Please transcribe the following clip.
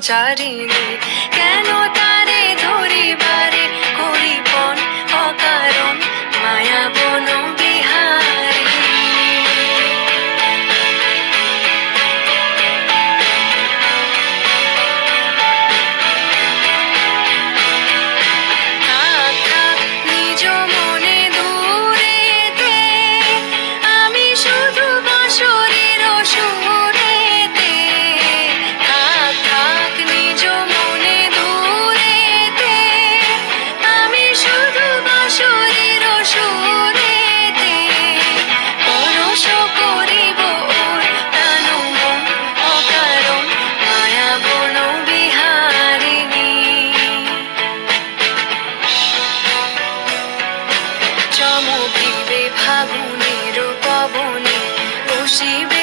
সঞ্চারিণী কেন তারে ধরিবারে করিপন অকারণ মায়া বন বিহারী। থাক থাক নিজ মনে দূরেতে, আমি শুধু বাঁশরীর সুরেতে। থাক থাক নিজ মনে দূরেতে, আমি শুধু বাঁশরীর সুরেতে। পরশ করিব ওর প্রাণ মন অকারণ মায়া বন বিহারিণী। চমকিবে ফাগুনের পবনে, বসিবে